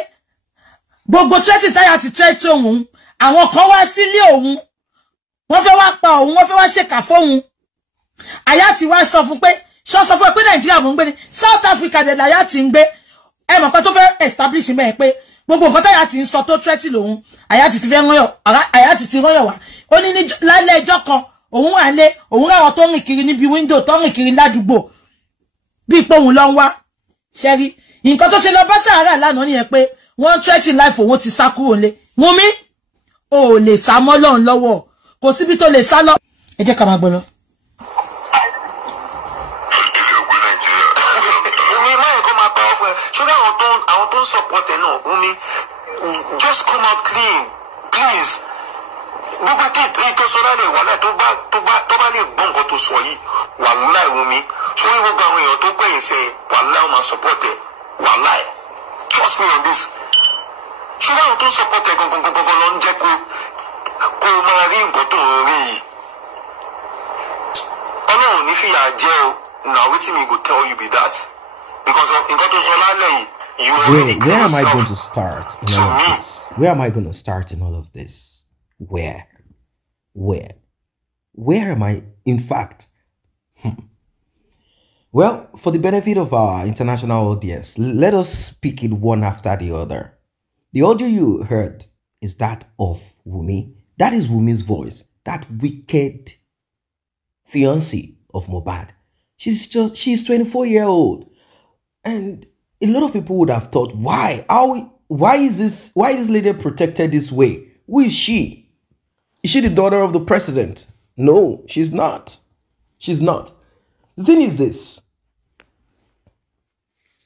gbogbo threatening Hayati threat òun àwọn kan wá sílé òun wọ́n fẹ́ wá pa òun wọ́n fẹ́ wá ṣèkà fóun Hayati wá sọ fún pé ṣọ́ sọ fún pé Nàìjíríà mò ń gbé ní South Africa dẹ̀ Hayati ń gbé ẹ mọ̀ kan tó fẹ́ establish mẹ́ pé gbogbo nǹkan Hayati ń sọ tó threatening lòun Hayati ti fẹ́ rányọ̀ Hayati ti rányọ̀ wá ó ní lálẹ́ ẹjọ́ kan òun wà lé òun ráwọn tó rìn kiri níbi window tó rìn kiri ládùúgbò bí pé òun lọ ń wá ṣẹ́rí nǹkan tó ṣe lọ bá Sahara lánàá nìyẹn pé wọ́n threatening life òun ti sá kúrò lé Wunmi ò lè sá mọ́ lọ́run lọ́wọ́ kò síbi tó lè sá lọ ẹ jẹ́ ká máa gbọ́ lọ. Should àwọn tó ń support ẹ náà Wunmi just come out clean please gbogbo ètò tó sọ lálẹ́ wàhálà tó bá lè gbọ́ nǹkan tó sọ yìí wàhálà Wunmi sórí gbogbo àwọn èèyàn tó pẹ̀yìn sẹ́ wàhálà ó máa support ẹ wàhálà trust me on this ṣùgbọ́n àwọn tó ń support ẹ gangan ló ń jẹ́ kó máa rí nǹkan tó ń rí yìí Ọlọ́run ní fìyà jẹ o na wetin me go tell you be that. Because nǹkan tó sọ lálẹ́ yìí, you already where am I going to start in all of this? Where am I going to start in all of this? Where? Where am I? In fact, well, for the benefit of our international audience, let us speak it one after the other. The audio you heard is that of Wunmi. That is Wunmi's voice. That wicked fiancé of Mohbad. She's 24-year-old. And a lot of people would have thought, why is this lady protected this way? Who is she? Is she the daughter of the president? No, she's not. She's not. The thing is this.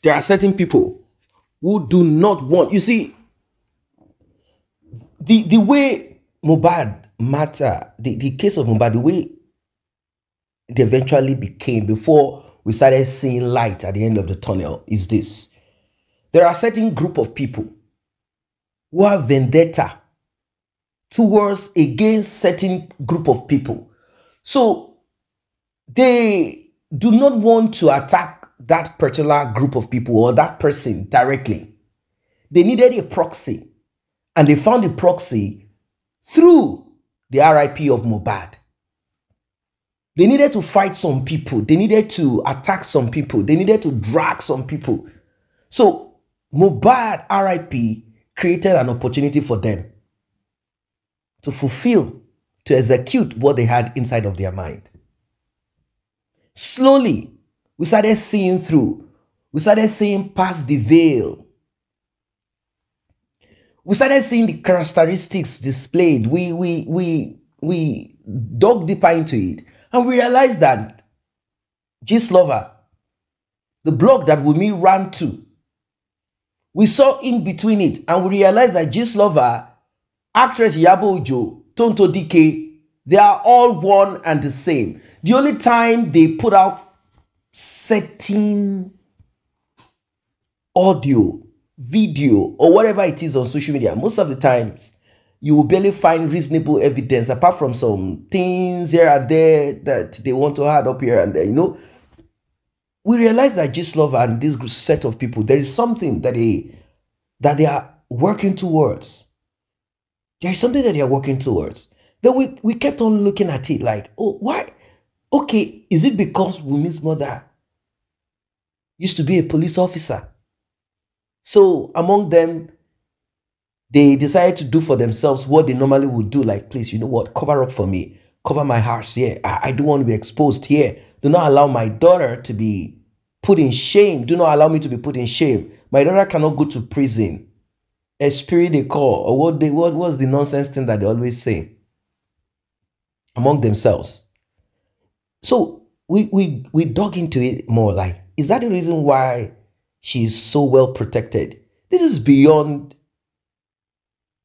There are certain people who do not want, you see, the way Mohbad matter, the case of Mohbad, the way it eventually became before we started seeing light at the end of the tunnel is this. There are a certain group of people who have vendetta against certain group of people. So they do not want to attack that particular group of people or that person directly. They needed a proxy, and they found a proxy through the RIP of Mohbad. They needed to fight some people. They needed to attack some people. They needed to drag some people. So Mohbad RIP created an opportunity for them to fulfill, to execute what they had inside of their mind. Slowly, we started seeing through. We started seeing past the veil. We started seeing the characteristics displayed. We dug deeper into it. And we realized that Gistlover, the blog that Wunmi ran to, we saw in between it, and we realized that Gistlover, actress Yabo Ojo, Tonto DK, they are all one and the same. The only time they put out certain audio, video, or whatever it is on social media, most of the times, you will barely find reasonable evidence apart from some things here and there that they want to add up here and there, you know. We realize that Gistlover and this set of people, there is something that they are working towards. There is something that they are working towards. Then we kept on looking at it like, oh, why? Okay, is it because Wunmi's mother used to be a police officer? So among them, they decided to do for themselves what they normally would do. Like, please, you know what? Cover up for me. Cover my house here. I don't want to be exposed here. Do not allow my daughter to be put in shame. Do not allow me to be put in shame. My daughter cannot go to prison. Esprit de corps, or what was the nonsense thing that they always say among themselves. So we dug into it more. Like, is that the reason why she is so well protected? This is beyond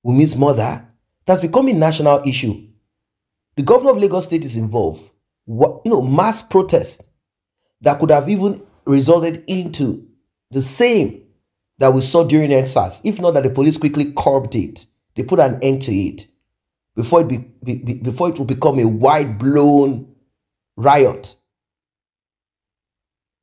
Wunmi's mother. That's become a national issue. The governor of Lagos State is involved. Mass protest that could have even resulted into the same that we saw during EndSARS, if not that the police quickly curbed it. They put an end to it before it will become a wide-blown riot.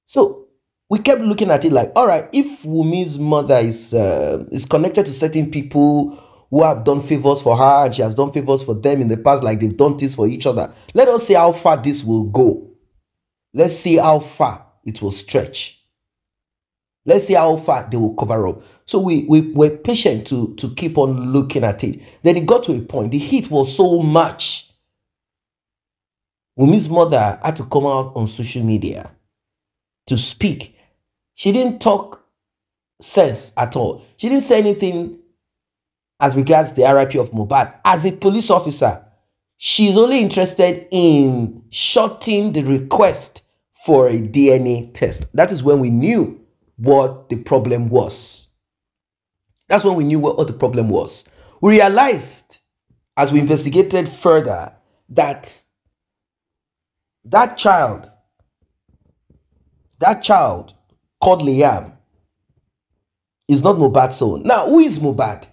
So we kept looking at it like, all right, if Wunmi's mother is connected to certain people who have done favors for her, and she has done favors for them in the past, like they've done things for each other, let us see how far this will go. Let's see how far it will stretch. Let's see how far they will cover up. So we were patient to keep on looking at it. Then it got to a point, the heat was so much. Wunmi's mother had to come out on social media to speak. She didn't talk sense at all. She didn't say anything as regards the RIP of Mohbad. As a police officer, she's only interested in shorting the request for a DNA test. That is when we knew what the problem was. That's when we knew what the problem was. We realized, as we investigated further, that that child called Liam is not Mohbad's son. Now, who is Mohbad?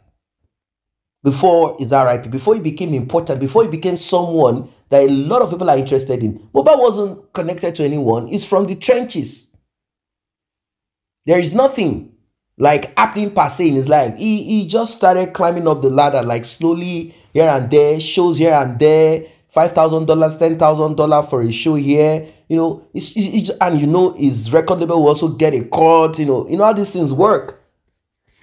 Before his RIP, before he became important, before he became someone that a lot of people are interested in, Mohbad wasn't connected to anyone. He's from the trenches. There is nothing like happening per se in his life. He just started climbing up the ladder, like slowly here and there, shows here and there, $5,000, $10,000 for a show here. You know, and you know his record label will also get a cut. You know how these things work.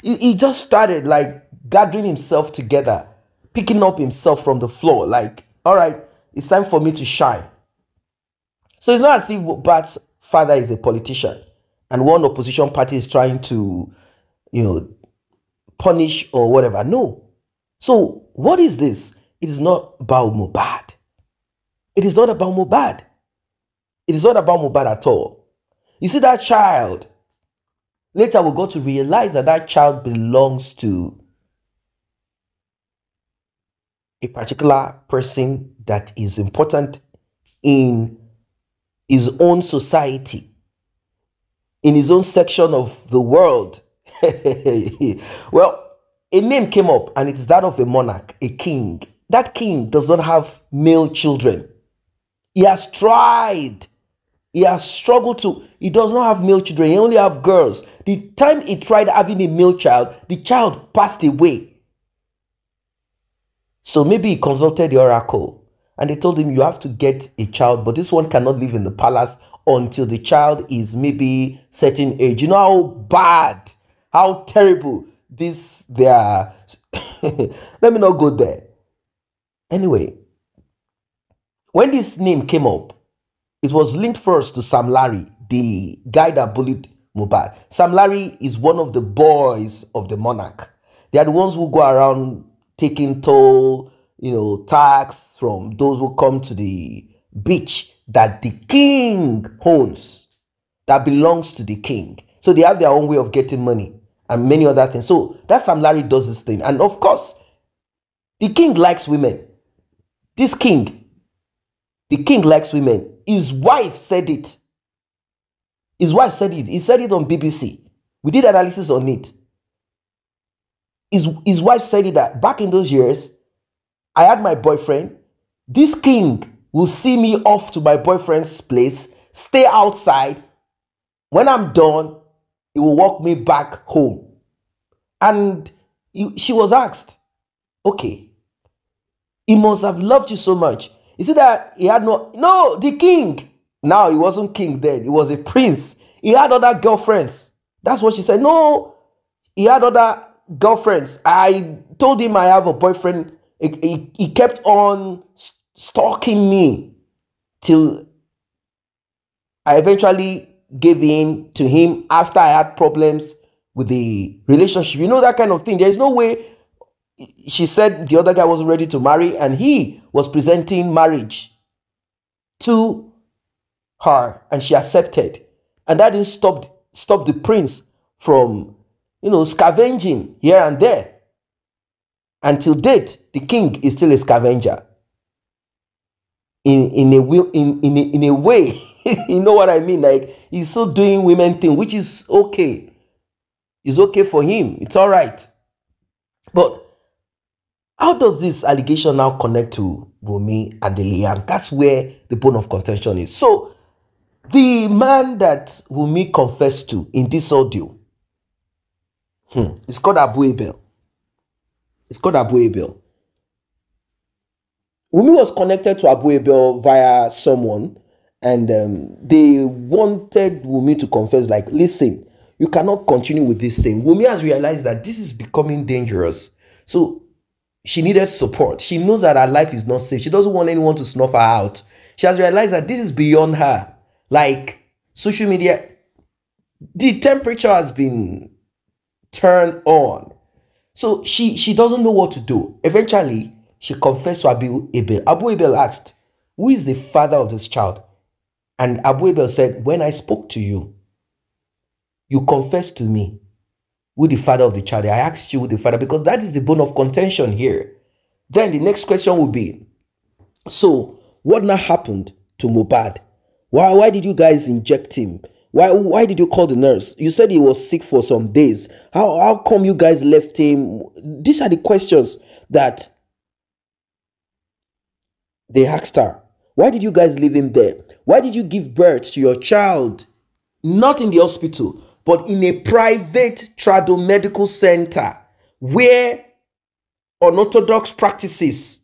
He just started like gathering himself together, picking up himself from the floor. Like, all right, it's time for me to shine. So it's not as if Mohbad's father is a politician and one opposition party is trying to, you know, punish or whatever. No. So what is this? It is not about Mohbad. It is not about Mohbad. It is not about Mohbad at all. You see, that child, later we got to realize that that child belongs to a particular person that is important in his own society, in his own section of the world. Well, a name came up, and it is that of a monarch, a king. That king does not have male children. He has tried. He has struggled to. He does not have male children. He only have girls. The time he tried having a male child, the child passed away. So maybe he consulted the oracle, and they told him, you have to get a child, but this one cannot live in the palace until the child is maybe certain age. You know how bad, how terrible they are. Let me not go there. Anyway, when this name came up, it was linked first to Sam Larry, the guy that bullied Mohbad. Sam Larry is one of the boys of the monarch. They are the ones who go around taking toll, you know, tax from those who come to the beach that the king owns, that belongs to the king. So they have their own way of getting money and many other things. So that Sam Larry does this thing. And of course, the king likes women. This king, the king likes women. His wife said it. His wife said it. He said it on BBC. We did analysis on it. His wife said it that back in those years, I had my boyfriend. This king will see me off to my boyfriend's place, stay outside. When I'm done, he will walk me back home. And she was asked, okay, he must have loved you so much. You see that he had no, the king. Now, he wasn't king then. He was a prince. He had other girlfriends. That's what she said. No, he had other girlfriends. I told him I have a boyfriend. He kept on stalking me till I eventually gave in to him after I had problems with the relationship. You know, that kind of thing. There is no way. She said the other guy wasn't ready to marry, and he was presenting marriage to her, and she accepted. And that didn't stop the prince from, you know, scavenging here and there. Until date, the king is still a scavenger. In a way, you know what I mean? Like, he's still doing women thing, which is okay. It's okay for him. It's all right. But how does this allegation now connect to Wunmi and the Liam? That's where the bone of contention is. So, the man that Wunmi confessed to in this audio, it's called Abu Abel. It's called Abu Abel. Wunmi was connected to Abu Abel via someone, and they wanted Wunmi to confess, like, listen, you cannot continue with this thing. Wunmi has realized that this is becoming dangerous. So, she needed support. She knows that her life is not safe. She doesn't want anyone to snuff her out. She has realized that this is beyond her. Like, social media, the temperature has been turned on. So she doesn't know what to do. Eventually, she confessed to Abu Abel. Abu Abel asked, who is the father of this child? And Abu Abel said, when I spoke to you, you confessed to me who the father of the child. I asked you who the father, because that is the bone of contention here. Then the next question will be, so what now happened to Mohbad? Why did you guys inject him? Why did you call the nurse? You said he was sick for some days. How come you guys left him? These are the questions that they asked her. Why did you guys leave him there? Why did you give birth to your child? Not in the hospital, but in a private tradomedical center where unorthodox practices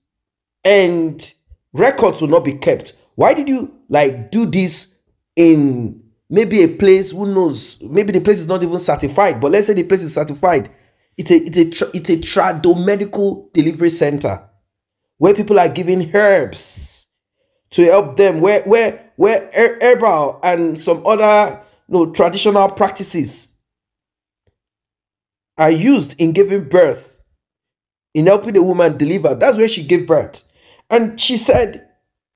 and records will not be kept. Why did you like do this in maybe a place, who knows, maybe the place is not even certified, but let's say the place is certified. It's a tradomedical delivery center where people are giving herbs to help them, where herbal and some other traditional practices are used in giving birth, in helping the woman deliver. That's where she gave birth. And she said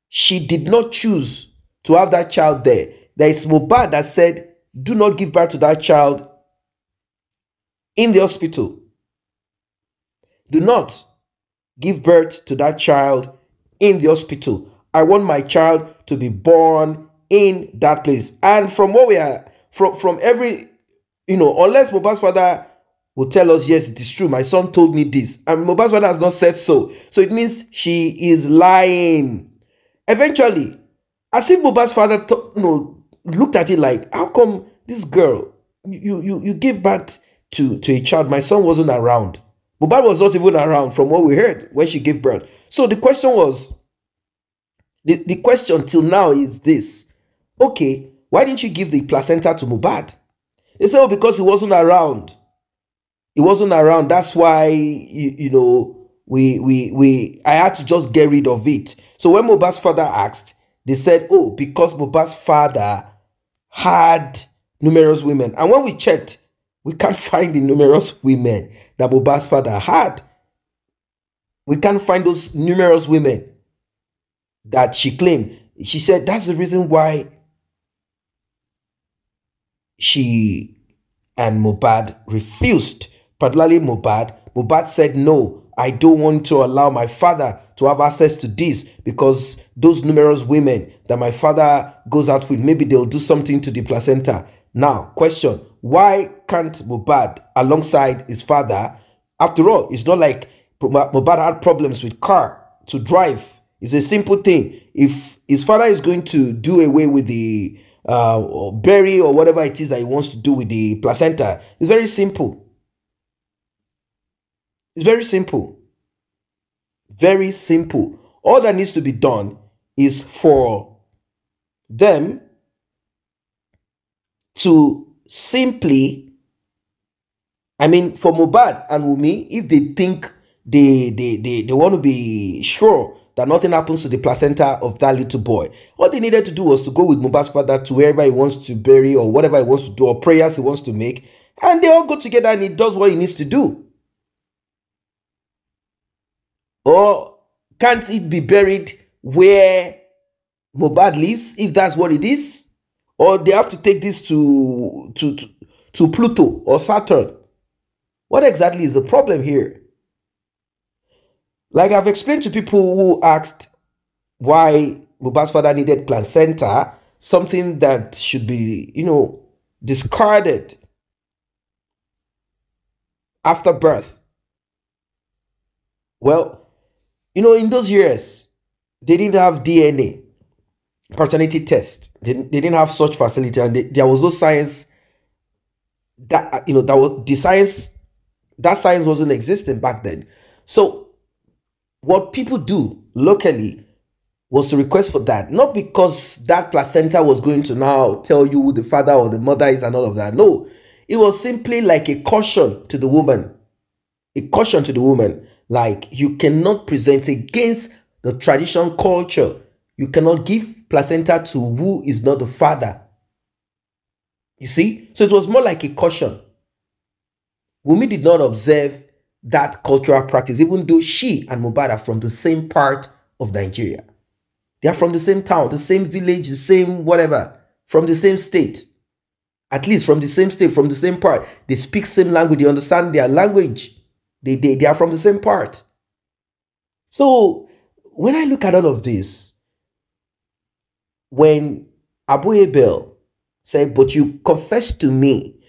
she did not choose to have that child there. There is Mohbad that said, do not give birth to that child in the hospital. Do not give birth to that child in the hospital. I want my child to be born in that place. And from what we are, from every, unless Mohbad's father will tell us, yes, it is true, my son told me this, and Mohbad's father has not said so. So it means she is lying. Eventually, as if Mohbad's father looked at it like, how come this girl, you gave birth to a child, my son wasn't around. Mohbad was not even around from what we heard when she gave birth. So the question was, the question till now is this: okay, why didn't you give the placenta to Mohbad? They say, oh, because he wasn't around. He wasn't around. That's why I had to just get rid of it. So when Mohbad's father asked, they said, oh, because Mohbad's father had numerous women. And when we checked, we can't find the numerous women that Mohbad's father had. We can't find those numerous women that she claimed. She said that's the reason why she and Mohbad refused. Particularly Mohbad. Mohbad said, no, I don't want to allow my father to have access to this, because those numerous women that my father goes out with, maybe they'll do something to the placenta. Now, question, why can't Mohbad, alongside his father, after all, it's not like Mohbad had problems with car to drive. It's a simple thing. If his father is going to do away with the or bury or whatever it is that he wants to do with the placenta, it's very simple. It's very simple. Very simple. All that needs to be done is for them to simply, for Mohbad and Wunmi, if they think they want to be sure that nothing happens to the placenta of that little boy, all they needed to do was to go with Mohbad's father to wherever he wants to bury or whatever he wants to do or prayers he wants to make, and they all go together and he does what he needs to do. Or can't it be buried where Mohbad lives, if that's what it is? Or they have to take this to Pluto or Saturn? What exactly is the problem here? Like I've explained to people who asked why Mohbad's father needed placenta, something that should be, discarded after birth. Well, in those years, they didn't have DNA, paternity test. They didn't have such facility, and there was no science that, that science wasn't existing back then. So what people do locally was to request for that, not because that placenta was going to now tell you who the father or the mother is and all of that. No, it was simply like a caution to the woman. A caution to the woman. Like, you cannot present against the tradition culture. You cannot give placenta to who is not the father. You see? So it was more like a caution. Wunmi did not observe that cultural practice, even though she and Mohbad are from the same part of Nigeria. They are from the same town, the same village, the same whatever, from the same state. At least from the same state, from the same part. They speak same language, they understand their language. They are from the same part. So when I look at all of this, when Abu Abel said, but you confessed to me,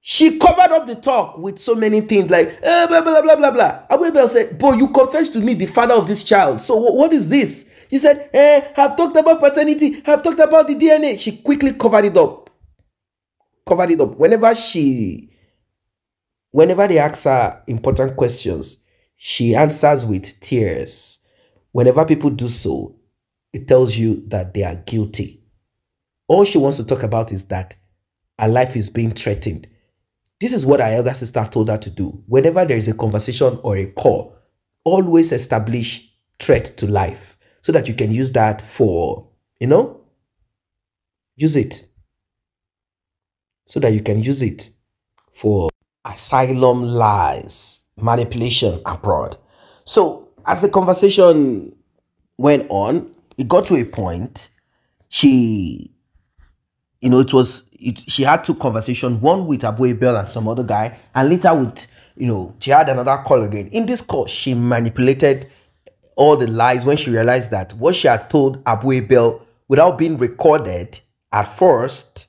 she covered up the talk with so many things like, blah, blah, blah, blah, blah. Abu Abel said, but you confessed to me the father of this child. So what is this? She said, I've talked about paternity. I've talked about the DNA. She quickly covered it up. Covered it up. Whenever they ask her important questions, she answers with tears. Whenever people do so, it tells you that they are guilty. All she wants to talk about is that her life is being threatened. This is what her elder sister told her to do. Whenever there is a conversation or a call, always establish threat to life so that you can use that for, use it. So that you can use it for asylum lies, manipulation abroad. So as the conversation went on, it got to a point, she had two conversations, one with Abu Ebel and some other guy, and later with, she had another call again. In this call, she manipulated all the lies when she realized that what she had told Abu Ebel without being recorded at first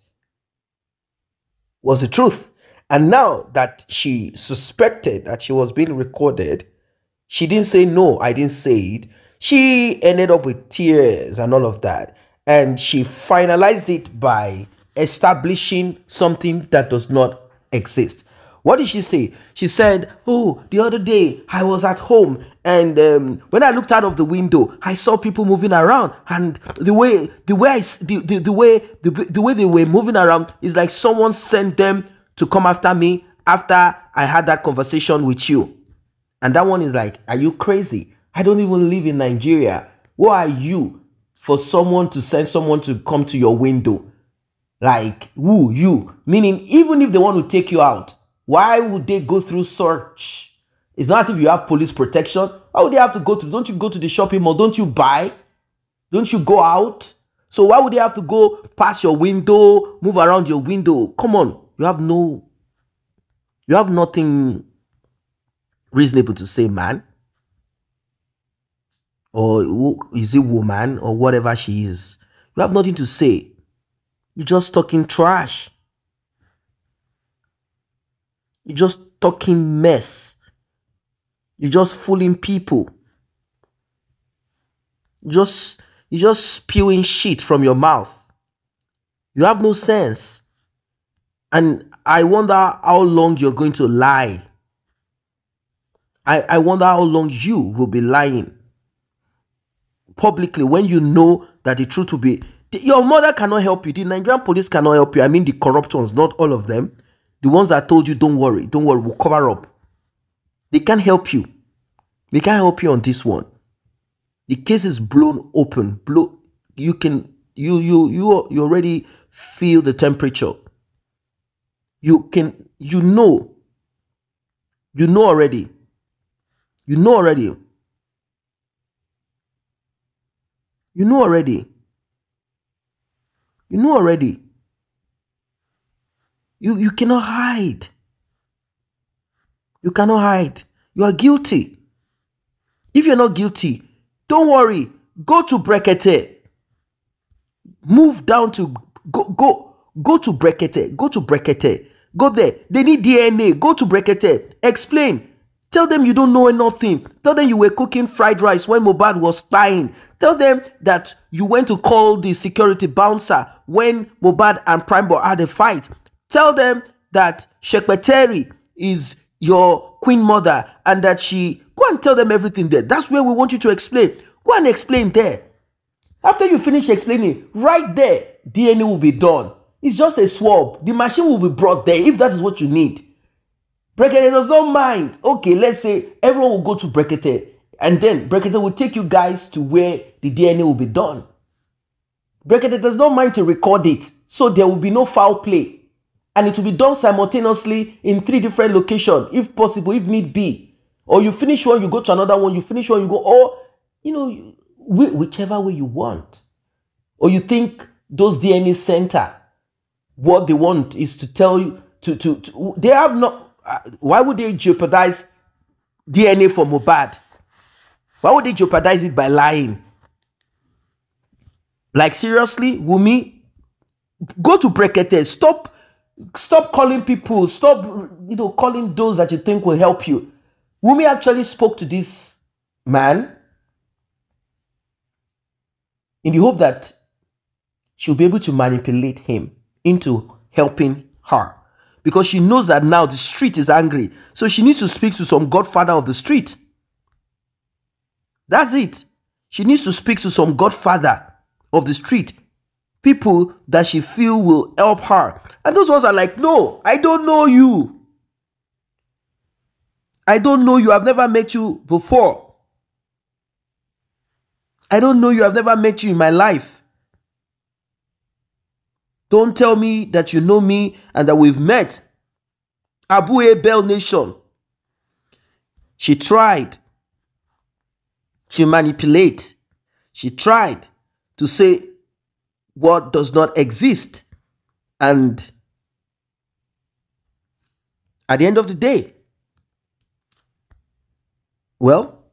was the truth. And now that she suspected that she was being recorded, she didn't say, no, I didn't say it. She ended up with tears and all of that. And she finalized it by establishing something that does not exist. What did she say? She said, oh, the other day I was at home and when I looked out of the window, I saw people moving around, and the way they were moving around is like someone sent them to come after me after I had that conversation with you. And that one is like, are you crazy? I don't even live in Nigeria. Who are you for someone to send someone to come to your window? Like, who, you? Meaning, even if they want to take you out, why would they go through search? It's not as if you have police protection. Why would they have to go to? Don't you go to the shopping mall? Don't you buy? Don't you go out? So why would they have to go past your window, move around your window? Come on. You have nothing reasonable to say, man. Or is it woman or whatever she is? You have nothing to say. You're just talking trash. You're just talking mess. You're just fooling people. You're just spewing shit from your mouth. You have no sense. And I wonder how long you're going to lie. I wonder how long you will be lying publicly when you know that the truth will be. Your mother cannot help you. The Nigerian police cannot help you. I mean the corrupt ones, not all of them. The ones that told you, don't worry, we'll cover up. They can't help you. They can't help you on this one. The case is blown open. You already feel the temperature. You know already. You know already. You cannot hide. You cannot hide. You are guilty. If you're not guilty, don't worry. Go to Brekete. Move down to go to Brekete. Go to Brekete. Go there. They need DNA. Go to Brekete. Explain. Tell them you don't know nothing. Tell them you were cooking fried rice when Mohbad was dying. Tell them that you went to call the security bouncer when Mohbad and Primeboy had a fight. Tell them that Shekpeteri is your queen mother and that she... Go and tell them everything there. That's where we want you to explain. Go and explain there. After you finish explaining, right there, DNA will be done. It's just a swab. The machine will be brought there if that is what you need. Brekete does not mind. Okay, let's say everyone will go to Brekete and then Brekete will take you guys to where the DNA will be done. Brekete does not mind to record it, so there will be no foul play. And it will be done simultaneously in 3 different locations, if possible, if need be. Or you finish one, you go to another one, you finish one, you go, or, whichever way you want. Or you think those DNA center, what they want is to tell you, they have not, why would they jeopardize DNA for Mohbad? Why would they jeopardize it by lying? Like, seriously, Wunmi, go to Brekete. Stop calling people. Stop, calling those that you think will help you. Wunmi actually spoke to this man in the hope that she'll be able to manipulate him into helping her. Because she knows that now the street is angry. So she needs to speak to some godfather of the street. That's it. She needs to speak to some godfather of the street, people that she feel will help her. And those ones are like, no, I don't know you. I don't know you. I've never met you before. I don't know you. I've never met you in my life. Don't tell me that you know me and that we've met. Abu Ebel Nation. She tried. She manipulated. She tried to say what does not exist. And at the end of the day, well,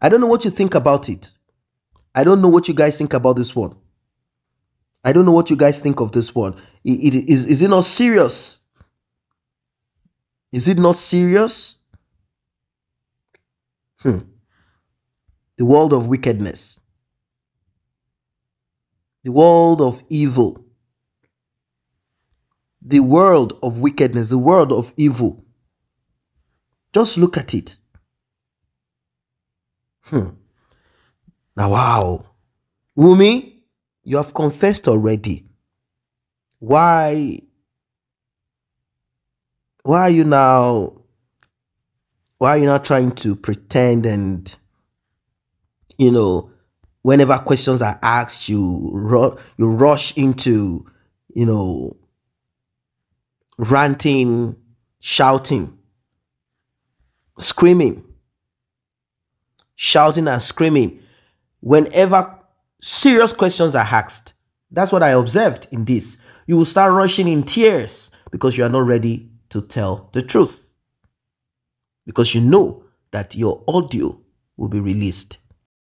I don't know what you think about it. I don't know what you guys think about this one. I don't know what you guys think of this one. Is it not serious? Is it not serious? The world of wickedness. The world of evil. The world of wickedness. The world of evil. Just look at it. Now, wow. Wunmi, you have confessed already. Why are you now trying to pretend and, you know, whenever questions are asked, you rush into, you know, ranting, shouting, screaming, shouting and screaming whenever serious questions are asked. That's what I observed in this. You will start rushing in tears because you are not ready to tell the truth. Because you know that your audio will be released.